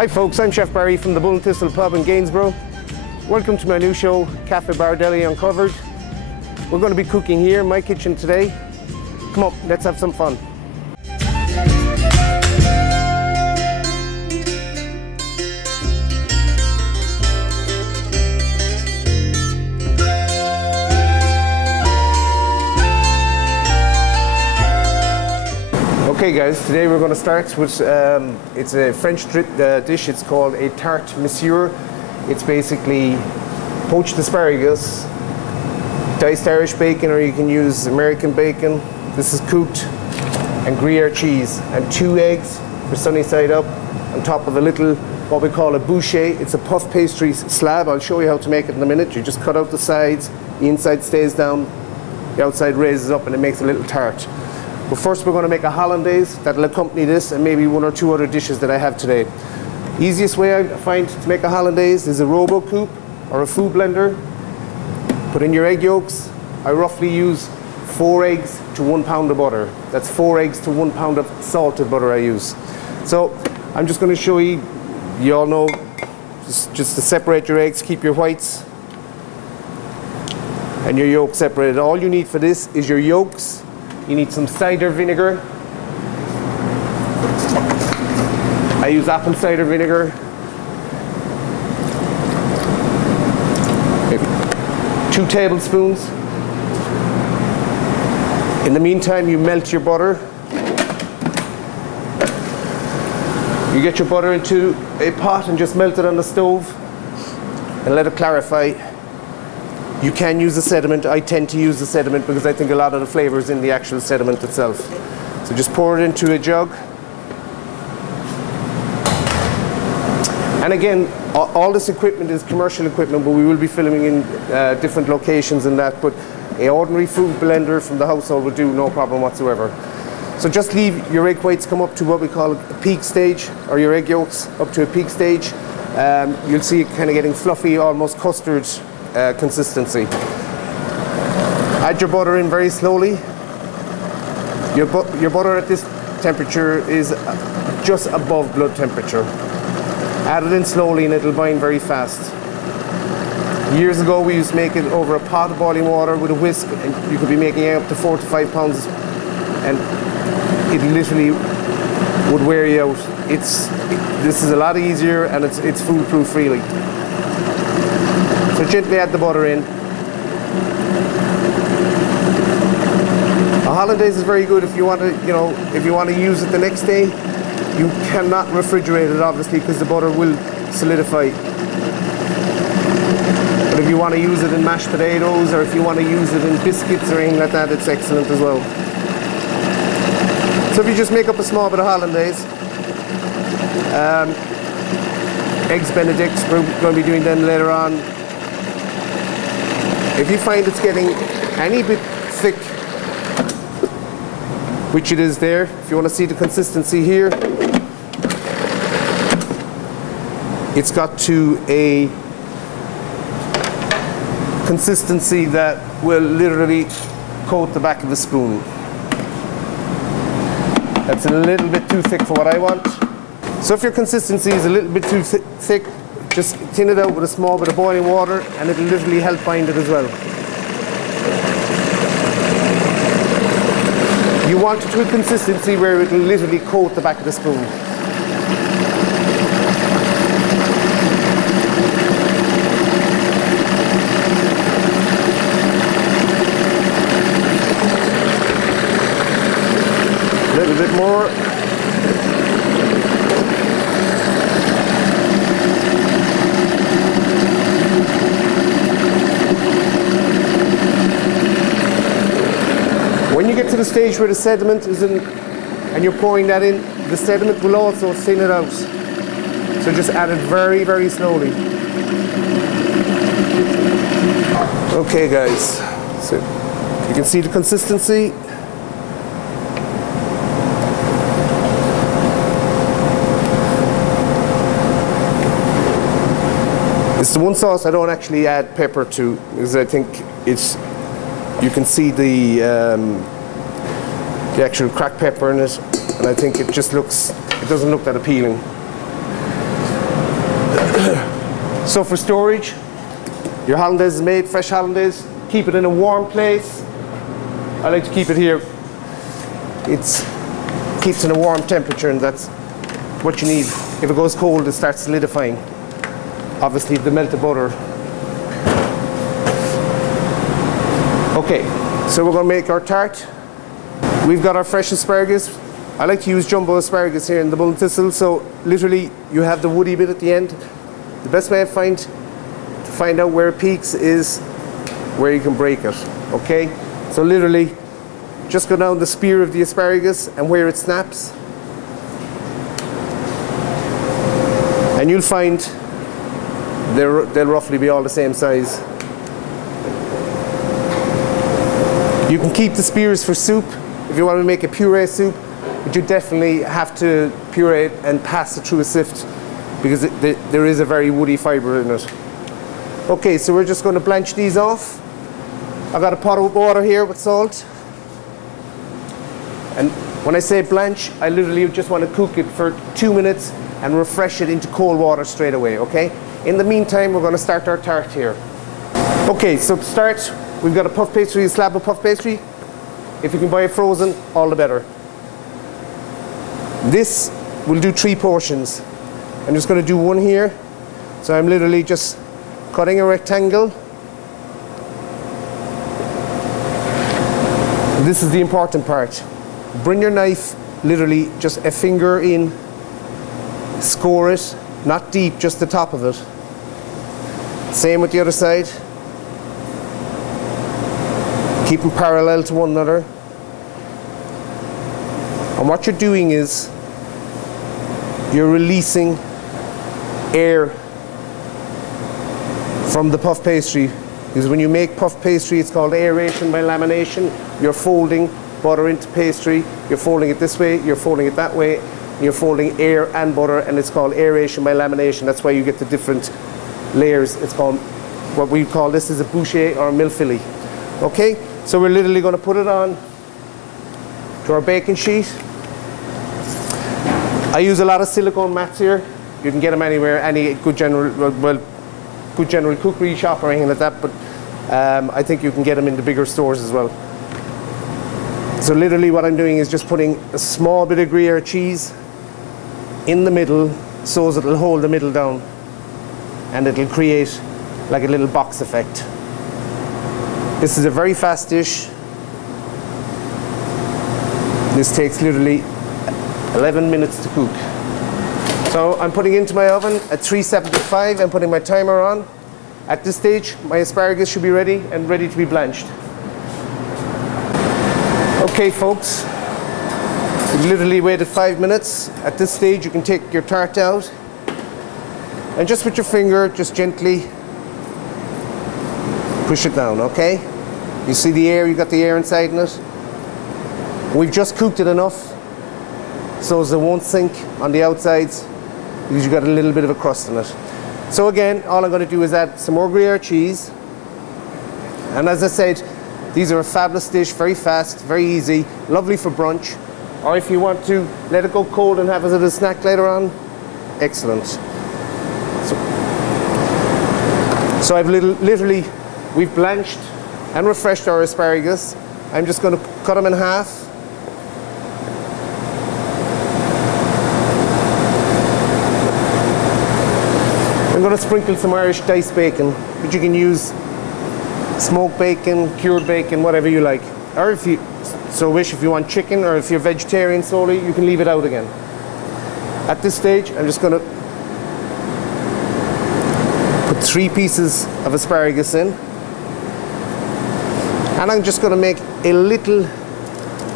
Hi folks, I'm Chef Barry from the Bull and Thistle Pub in Gainsborough. Welcome to my new show, Cafe Bar Deli Uncovered. We're going to be cooking here in my kitchen today. Come on, let's have some fun. Okay guys, today we're going to start with, it's a French dish. It's called a tarte monsieur. It's basically poached asparagus, diced Irish bacon, or you can use American bacon. This is cooked, and Gruyere cheese, and 2 eggs for sunny side up, on top of a little, what we call a boucher. It's a puff pastry slab. I'll show you how to make it in a minute. You just cut out the sides, the inside stays down, the outside raises up, and it makes a little tart. But first we're going to make a hollandaise that'll accompany this, and maybe 1 or 2 other dishes that I have today. Easiest way I find to make a hollandaise is a RoboCoupe or a food blender. Put in your egg yolks. I roughly use 4 eggs to 1 pound of butter. That's 4 eggs to 1 pound of salted butter I use. So I'm just going to show you, you all know, just to separate your eggs, keep your whites and your yolks separated. All you need for this is your yolks. You need some cider vinegar. I use apple cider vinegar. Maybe 2 tablespoons. In the meantime, you melt your butter. You get your butter into a pot and just melt it on the stove and let it clarify. You can use the sediment. I tend to use the sediment because I think a lot of the flavor is in the actual sediment itself. So just pour it into a jug. And again, all this equipment is commercial equipment, but we will be filming in different locations and that. But an ordinary food blender from the household will do no problem whatsoever. So just leave your egg whites come up to what we call a peak stage, or your egg yolks up to a peak stage. You'll see it kind of getting fluffy, almost custard consistency. Add your butter in very slowly. Your butter at this temperature is just above blood temperature. Add it in slowly and it'll bind very fast. Years ago we used to make it over a pot of boiling water with a whisk, and you could be making up to 4 to 5 pounds, and it literally would wear you out. This is a lot easier, and it's foolproof really. So gently add the butter in. A hollandaise is very good if you want to, if you want to use it the next day. You cannot refrigerate it obviously because the butter will solidify. But if you want to use it in mashed potatoes, or if you want to use it in biscuits or anything like that, it's excellent as well. So if you just make up a small bit of hollandaise, eggs Benedict, we're going to be doing them later on. If you find it's getting any bit thick, which it is there, if you want to see the consistency here, it's got to a consistency that will literally coat the back of the spoon. That's a little bit too thick for what I want. So if your consistency is a little bit too thick, just thin it out with a small bit of boiling water, and it'll literally help bind it as well. You want it to a consistency where it'll literally coat the back of the spoon. A little bit more. When you get to the stage where the sediment is in, and you're pouring that in, the sediment will also thin it out. So just add it very, very slowly. Okay guys, so you can see the consistency. It's the one sauce I don't actually add pepper to, because I think you can see the actual cracked pepper in it, and I think it doesn't look that appealing. So for storage, your hollandaise is made, fresh hollandaise. Keep it in a warm place. I like to keep it here. It keeps in a warm temperature, and that's what you need. If it goes cold, it starts solidifying. Obviously, the melted butter. Okay, so we're going to make our tart. We've got our fresh asparagus. I like to use jumbo asparagus here in the bull and thistle, so literally you have the woody bit at the end. The best way to find out where it peaks is where you can break it, okay? So literally, just go down the spear of the asparagus and where it snaps. And you'll find they'll roughly be all the same size. You can keep the spears for soup if you want to make a puree soup, but you definitely have to puree it and pass it through a sift because there is a very woody fibre in it. Okay, so we're just going to blanch these off. I've got a pot of water here with salt. And when I say blanch, I literally just want to cook it for 2 minutes and refresh it into cold water straight away, okay? In the meantime, we're going to start our tart here. Okay, so to start, we've got a puff pastry, a slab of puff pastry. If you can buy it frozen, all the better. This will do 3 portions. I'm just going to do one here. So I'm literally just cutting a rectangle. This is the important part. Bring your knife literally just a finger in, score it, not deep, just the top of it. Same with the other side. Keep them parallel to one another. And what you're doing is you're releasing air from the puff pastry, because when you make puff pastry, it's called aeration by lamination. You're folding butter into pastry, you're folding it this way, you're folding it that way, you're folding air and butter, and it's called aeration by lamination. That's why you get the different layers. It's called, what we call this is a boucher or a mille-fili. Okay, so we're literally going to put it on to our baking sheet. I use a lot of silicone mats here. You can get them anywhere, any good general cookery shop or anything like that, but I think you can get them in the bigger stores as well. So literally what I'm doing is just putting a small bit of Gruyere cheese in the middle so as it'll hold the middle down and it'll create like a little box effect. This is a very fast dish. This takes literally 11 minutes to cook. So I'm putting into my oven at 375 and putting my timer on. At this stage, my asparagus should be ready and ready to be blanched. Okay, folks, we've literally waited 5 minutes. At this stage, you can take your tart out and just with your finger, just gently push it down, okay? You see the air, you got the air inside in it. We've just cooked it enough so as it won't sink on the outsides because you've got a little bit of a crust in it. So again, all I'm going to do is add some more Gruyere cheese. And as I said, these are a fabulous dish, very fast, very easy, lovely for brunch. Or if you want to let it go cold and have it as a snack later on, excellent. So I've literally, we've blanched and refreshed our asparagus. I'm just going to cut them in half. I'm going to sprinkle some Irish diced bacon, but you can use smoked bacon, cured bacon, whatever you like. Or if you so wish, if you want chicken, or if you're vegetarian solely, you can leave it out again. At this stage, I'm just going to put 3 pieces of asparagus in. And I'm just going to make a little,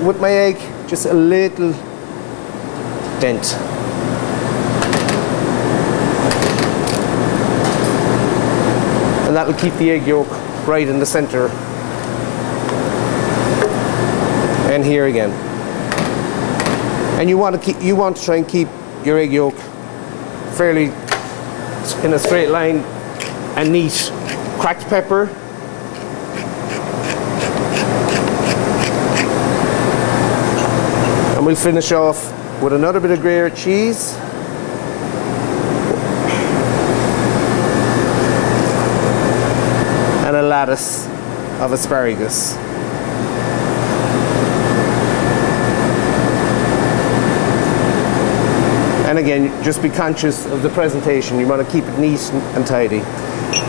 with my egg, just a little dent. And that will keep the egg yolk right in the center. And here again. And you want to try and keep your egg yolk fairly in a straight line and neat. Cracked pepper. And we'll finish off with another bit of Gruyere cheese. lattice of asparagus. And again, just be conscious of the presentation. You want to keep it neat and tidy.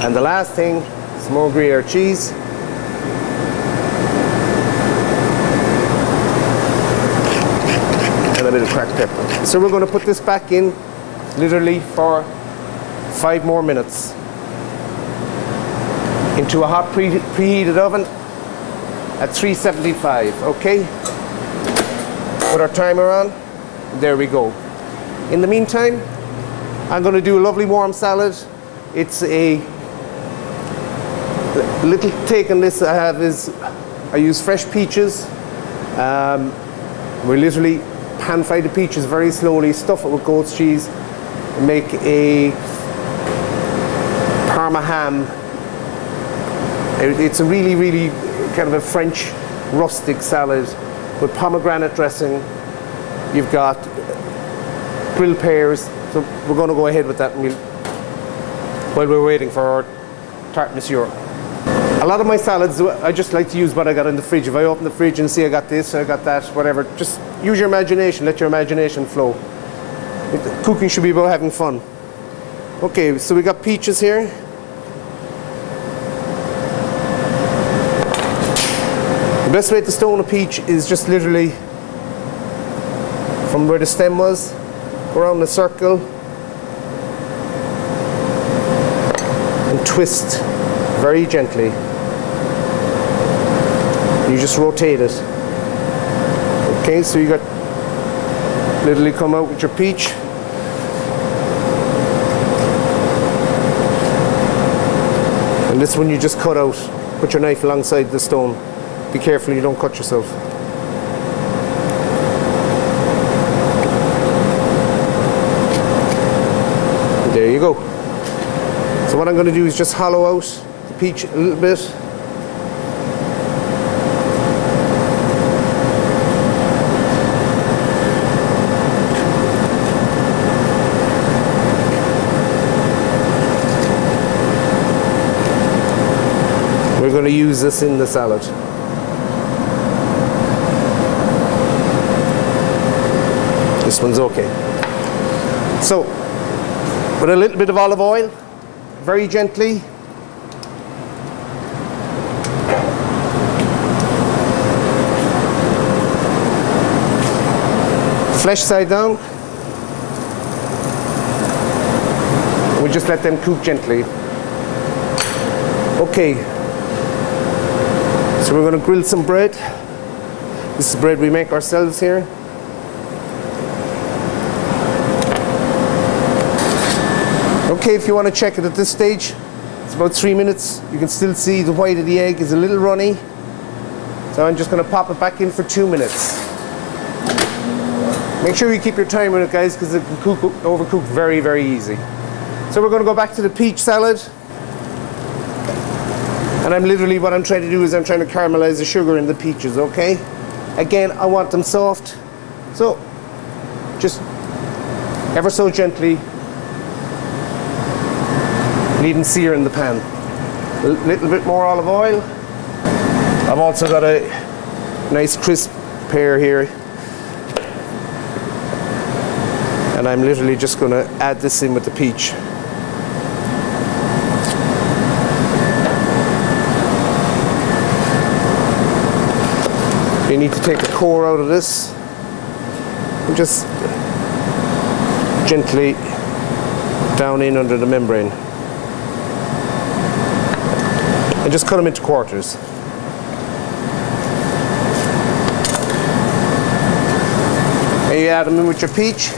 And the last thing, some more Gruyere cheese. And a bit of cracked pepper. So we're going to put this back in literally for 5 more minutes into a hot preheated oven at 375. Okay, put our timer on. There we go. In the meantime, I'm going to do a lovely warm salad. It's a little take on this I have is I use fresh peaches. We literally pan fry the peaches very slowly, stuff it with goat's cheese, and make a Parma ham. It's a really, really kind of a French rustic salad with pomegranate dressing. You've got grilled pears, so we're going to go ahead with that while we're waiting for our tarte monsieur. A lot of my salads, I just like to use what I got in the fridge. If I open the fridge and see I got this, I got that, whatever, just use your imagination, let your imagination flow. Cooking should be about having fun. Okay, so we got peaches here. The best way to stone a peach is just literally from where the stem was, go around the circle and twist very gently. You just rotate it. Okay, so you got literally come out with your peach. And this one you just cut out. Put your knife alongside the stone. Be careful you don't cut yourself. There you go. So what I'm going to do is just hollow out the peach a little bit. We're going to use this in the salad. This one's okay. So, with a little bit of olive oil, very gently. Flesh side down. We just let them cook gently. Okay. So we're going to grill some bread. This is bread we make ourselves here. Okay, if you want to check it at this stage, it's about 3 minutes. You can still see the white of the egg is a little runny. So I'm just going to pop it back in for 2 minutes. Make sure you keep your timer on it, guys, because it can overcook very, very easy. So we're going to go back to the peach salad. And what I'm trying to do is I'm trying to caramelize the sugar in the peaches, okay? Again, I want them soft. So, just ever so gently, leave them sear in the pan. A little bit more olive oil. I've also got a nice crisp pear here. And I'm literally just going to add this in with the peach. You need to take the core out of this and just gently down in under the membrane. And just cut them into quarters. And you add them in with your peach.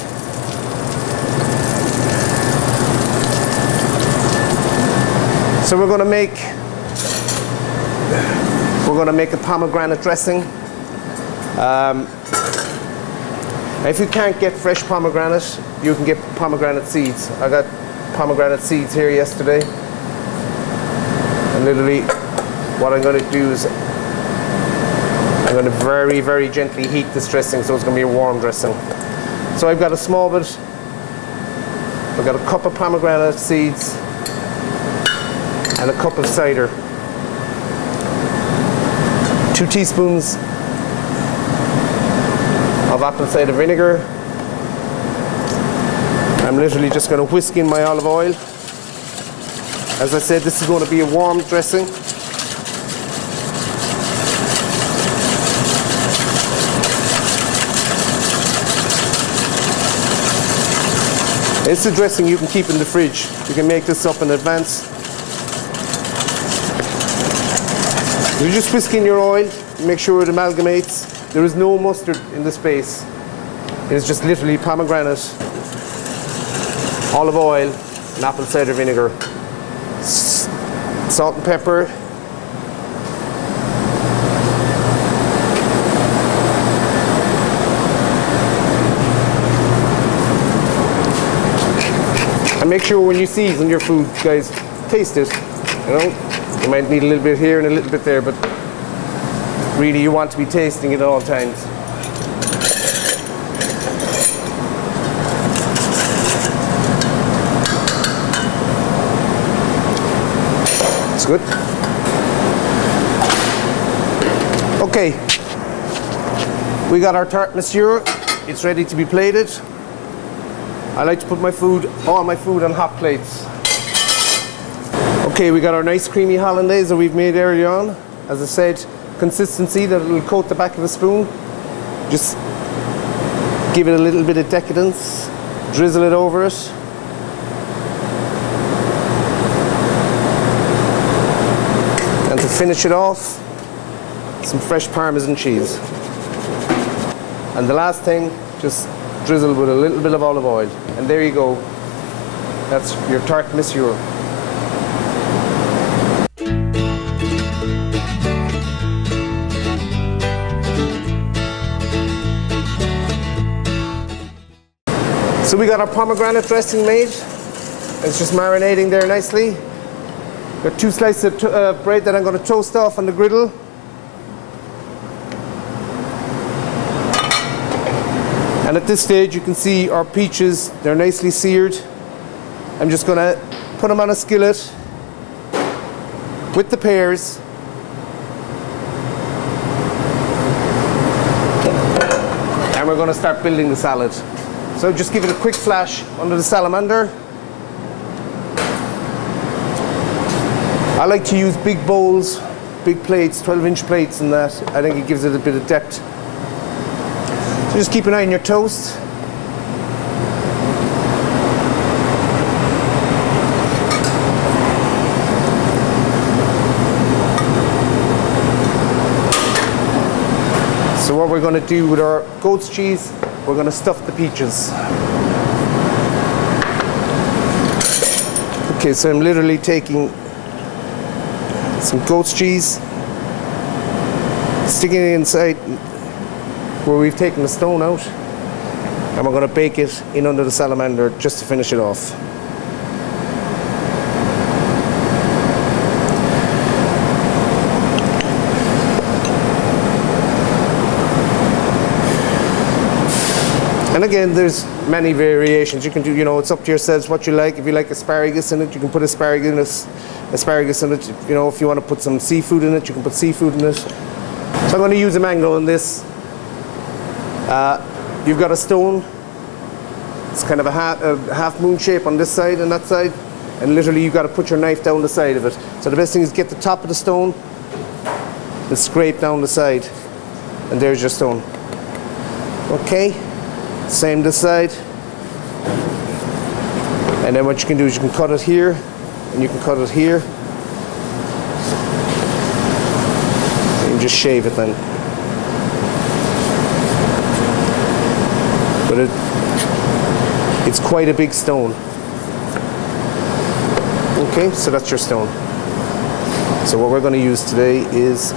So we're going to make a pomegranate dressing. If you can't get fresh pomegranate, you can get pomegranate seeds. I got pomegranate seeds here yesterday. And literally, what I'm going to do is I'm going to very, very gently heat this dressing, so it's going to be a warm dressing. So I've got a small bit. I've got a cup of pomegranate seeds and a cup of cider. 2 teaspoons of apple cider vinegar. I'm literally just going to whisk in my olive oil. As I said, this is going to be a warm dressing. It's a dressing you can keep in the fridge. You can make this up in advance. You just whisk in your oil, make sure it amalgamates. There is no mustard in this base. It is just literally pomegranate, olive oil, and apple cider vinegar. Salt and pepper. And make sure when you season your food, guys, taste it. You know, you might need a little bit here and a little bit there, but really you want to be tasting it at all times. It's good. Okay, we got our tarte monsieur. It's ready to be plated. I like to put all my food on hot plates. Okay, we got our nice creamy hollandaise that we've made earlier on. As I said, consistency that will coat the back of a spoon. Just give it a little bit of decadence, drizzle it over it. And to finish it off, some fresh Parmesan cheese. And the last thing, just drizzle with a little bit of olive oil. And there you go. That's your tarte monsieur. So we got our pomegranate dressing made. It's just marinating there nicely. Got 2 slices of bread that I'm going to toast off on the griddle. And at this stage you can see our peaches, they're nicely seared. I'm just going to put them on a skillet with the pears. And we're going to start building the salad. So just give it a quick flash under the salamander. I like to use big bowls, big plates, 12-inch plates and that. I think it gives it a bit of depth. So just keep an eye on your toast. So what we're going to do with our goat's cheese, we're going to stuff the peaches. Okay, so I'm literally taking some goat's cheese, sticking it inside where we've taken the stone out, and we're going to bake it in under the salamander just to finish it off. And again, there's many variations you can do. You know, it's up to yourselves what you like. If you like asparagus in it, you can put asparagus in it. You know, if you want to put some seafood in it, you can put seafood in it. So I'm going to use a mango in this. You've got a stone. It's kind of a half moon shape on this side and that side. And literally you've got to put your knife down the side of it. So the best thing is get the top of the stone and scrape down the side. And there's your stone. Okay. Same this side. And then what you can do is you can cut it here and you can cut it here. And you just shave it then. But it's quite a big stone. Okay, so that's your stone. So what we're going to use today is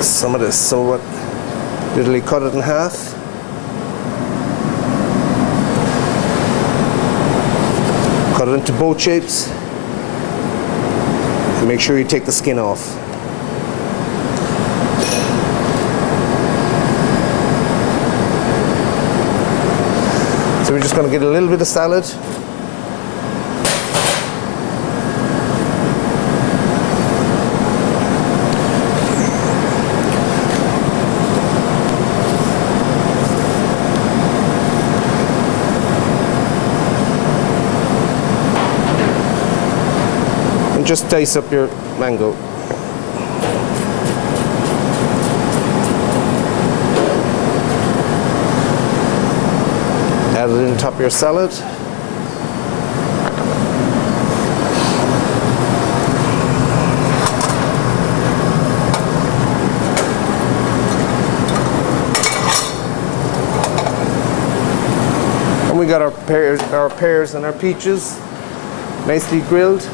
some of this. So what? Literally cut it in half. Cut it into both shapes. And make sure you take the skin off. So we're just going to get a little bit of salad. just dice up your mango. Add it in top of your salad. And we got our pears and our peaches nicely grilled.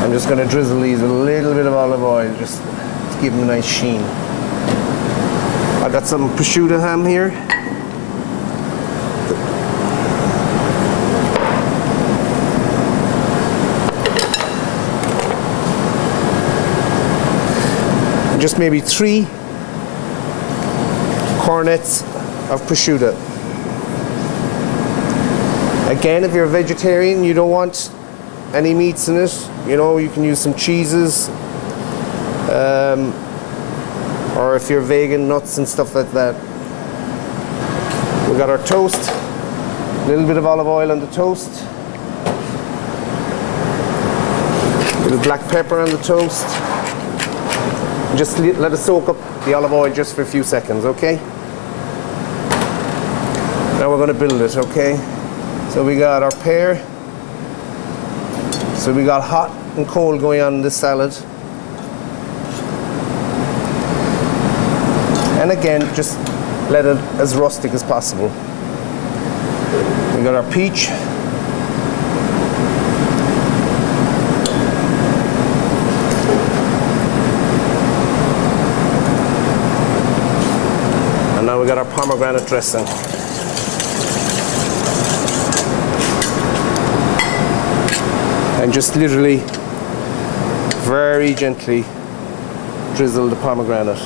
I'm just going to drizzle these with a little bit of olive oil just to give them a nice sheen. I got some prosciutto ham here. And just maybe 3 cornets of prosciutto. Again, if you're a vegetarian, you don't want any meats in it, you know, you can use some cheeses, or if you're vegan, nuts and stuff like that. We got our toast, a little bit of olive oil on the toast, a little black pepper on the toast. Just let it soak up the olive oil just for a few seconds, okay? Now we're going to build it, okay? So we got our pear. So we got hot and cold going on in this salad. And again, just let it as rustic as possible. We got our peach. And now we got our pomegranate dressing. And just literally, very gently drizzle the pomegranate.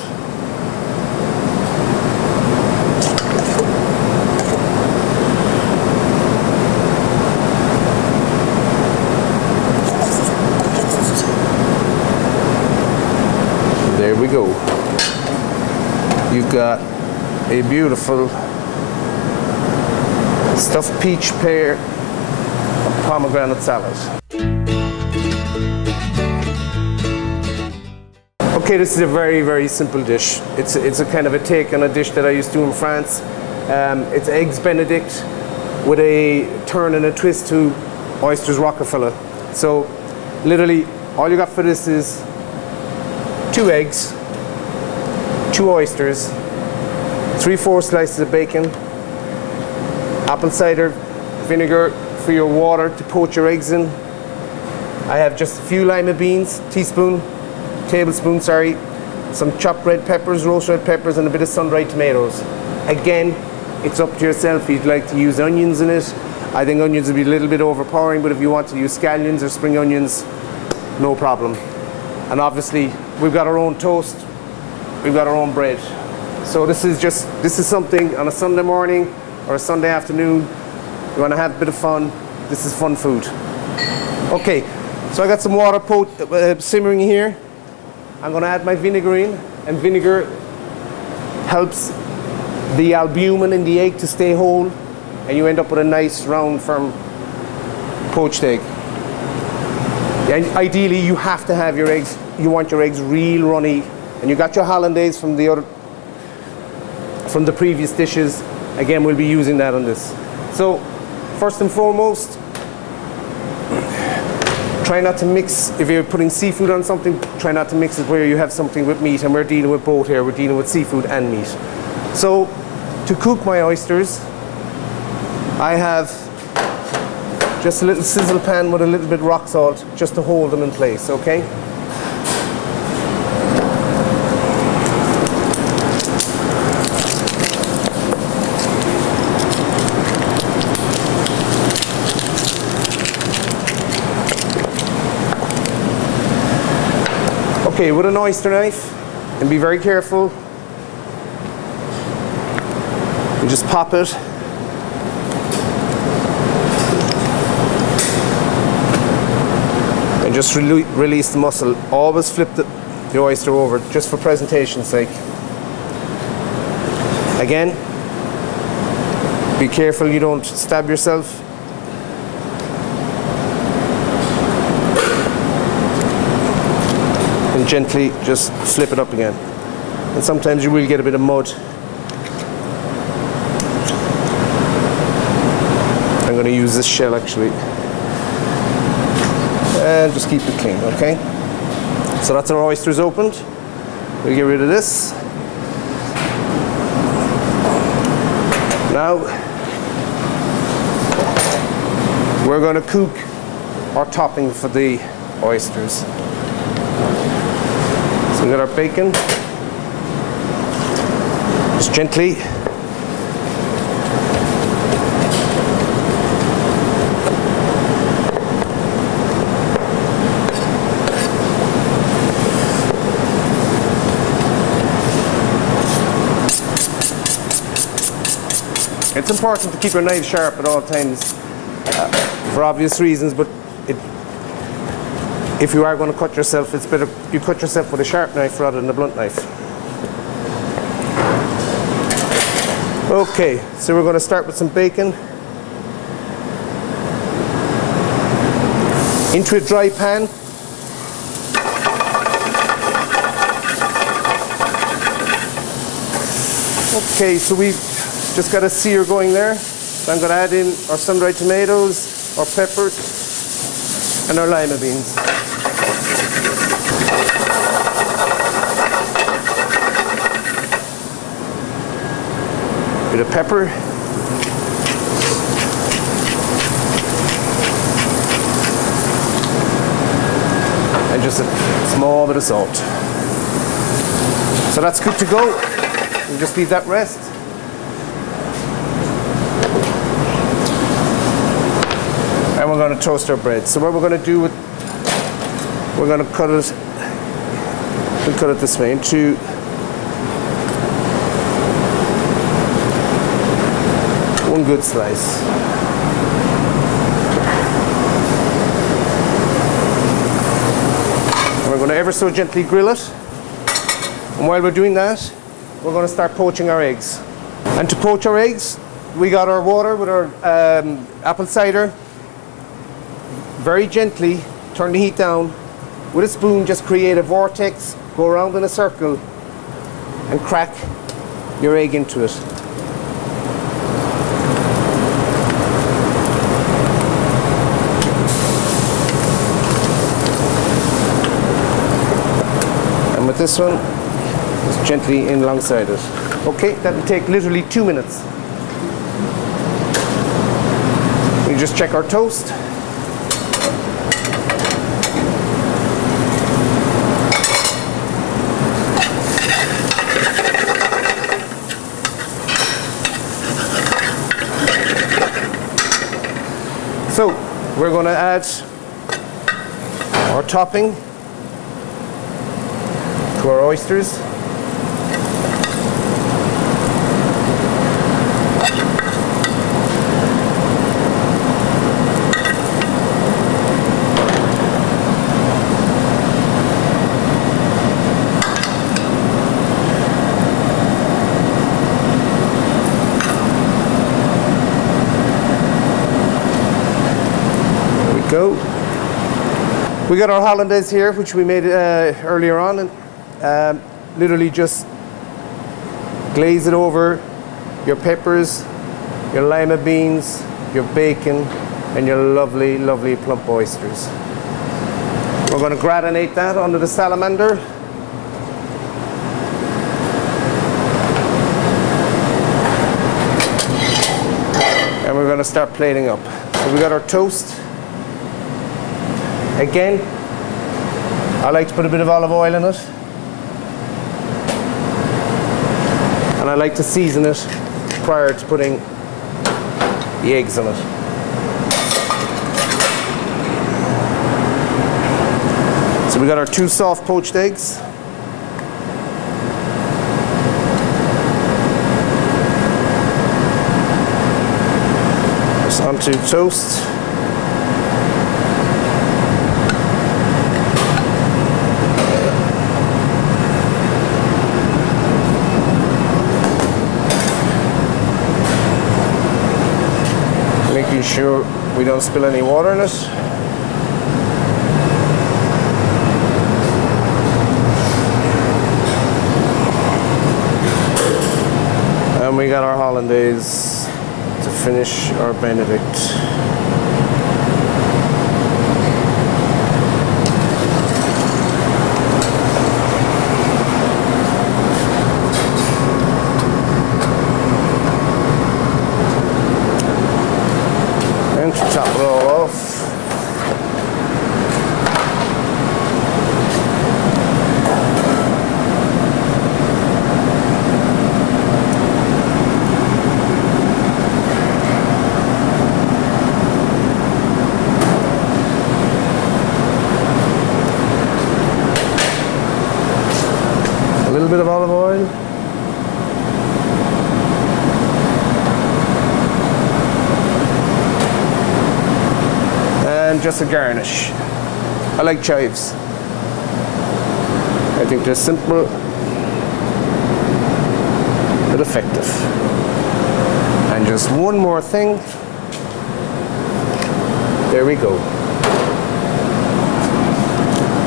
There we go. You've got a beautiful stuffed peach, pear, and pomegranate salad. Okay, this is a very, very simple dish. It's a kind of a take on a dish that I used to do in France. It's eggs Benedict with a turn and a twist to oysters Rockefeller. So literally all you got for this is 2 eggs, 2 oysters, 3/4 slices of bacon, apple cider vinegar for your water to poach your eggs in. I have just a few lima beans, tablespoon, sorry, some chopped red peppers, roast red peppers, and a bit of sun-dried tomatoes. Again, it's up to yourself if you'd like to use onions in it. I think onions would be a little bit overpowering, but if you want to use scallions or spring onions, no problem. And obviously, we've got our own toast, we've got our own bread. So this is something on a Sunday morning or a Sunday afternoon, you want to have a bit of fun, this is fun food. Okay, so I got some water simmering here. I'm going to add my vinegar in, and vinegar helps the albumin in the egg to stay whole, and you end up with a nice, round, firm poached egg. And ideally, you have to have your eggs, you want your eggs real runny, and you got your hollandaise from the previous dishes. Again, we'll be using that on this. So, first and foremost, try not to mix, if you're putting seafood on something, try not to mix it where you have something with meat, and we're dealing with both here. We're dealing with seafood and meat. So, to cook my oysters, I have just a little sizzle pan with a little bit of rock salt just to hold them in place, okay? Okay, with an oyster knife, and be very careful, you just pop it. And just release the muscle. Always flip the oyster over, just for presentation's sake. Again, be careful you don't stab yourself. and gently just flip it up again. And sometimes you will get a bit of mud. I'm going to use this shell actually. And just keep it clean, okay? So that's our oysters opened. We'll get rid of this. Now, we're going to cook our topping for the oysters. So we got our bacon. Just gently. It's important to keep your knife sharp at all times for obvious reasons, but if you are going to cut yourself, it's better you cut yourself with a sharp knife rather than a blunt knife. Okay, so we're going to start with some bacon. Into a dry pan. Okay, so we've just got a sear going there. So I'm going to add in our sun-dried tomatoes, our pepper, and our lima beans. Bit of pepper. And just a small bit of salt. So that's good to go. We'll just leave that rest. And we're going to toast our bread. So what we're going to do with, we're going to cut it, we'll cut it this way into one good slice. And we're going to ever so gently grill it. And while we're doing that, we're going to start poaching our eggs. And to poach our eggs, we got our water with our apple cider. Very gently turn the heat down. With a spoon, just create a vortex, go around in a circle, and crack your egg into it. And with this one, just gently in alongside it. Okay, that will take literally 2 minutes. We just check our toast. So we're going to add our topping to our oysters. Go. We got our hollandaise here, which we made earlier on, and literally just glaze it over your peppers, your lima beans, your bacon, and your lovely, lovely plump oysters. We're going to gratinate that onto the salamander. And we're going to start plating up. So we got our toast. Again, I like to put a bit of olive oil in it, and I like to season it prior to putting the eggs in it. So we got our 2 soft poached eggs. Just onto toast. Making sure we don't spill any water in it. And we got our hollandaise to finish our Benedict. And to top it all off, a little bit of olive oil. And just a garnish. I like chives. I think they're simple but effective. And just one more thing. There we go.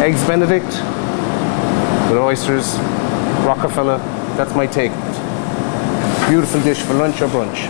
Eggs Benedict with oysters, Rockefeller. That's my take. Beautiful dish for lunch or brunch.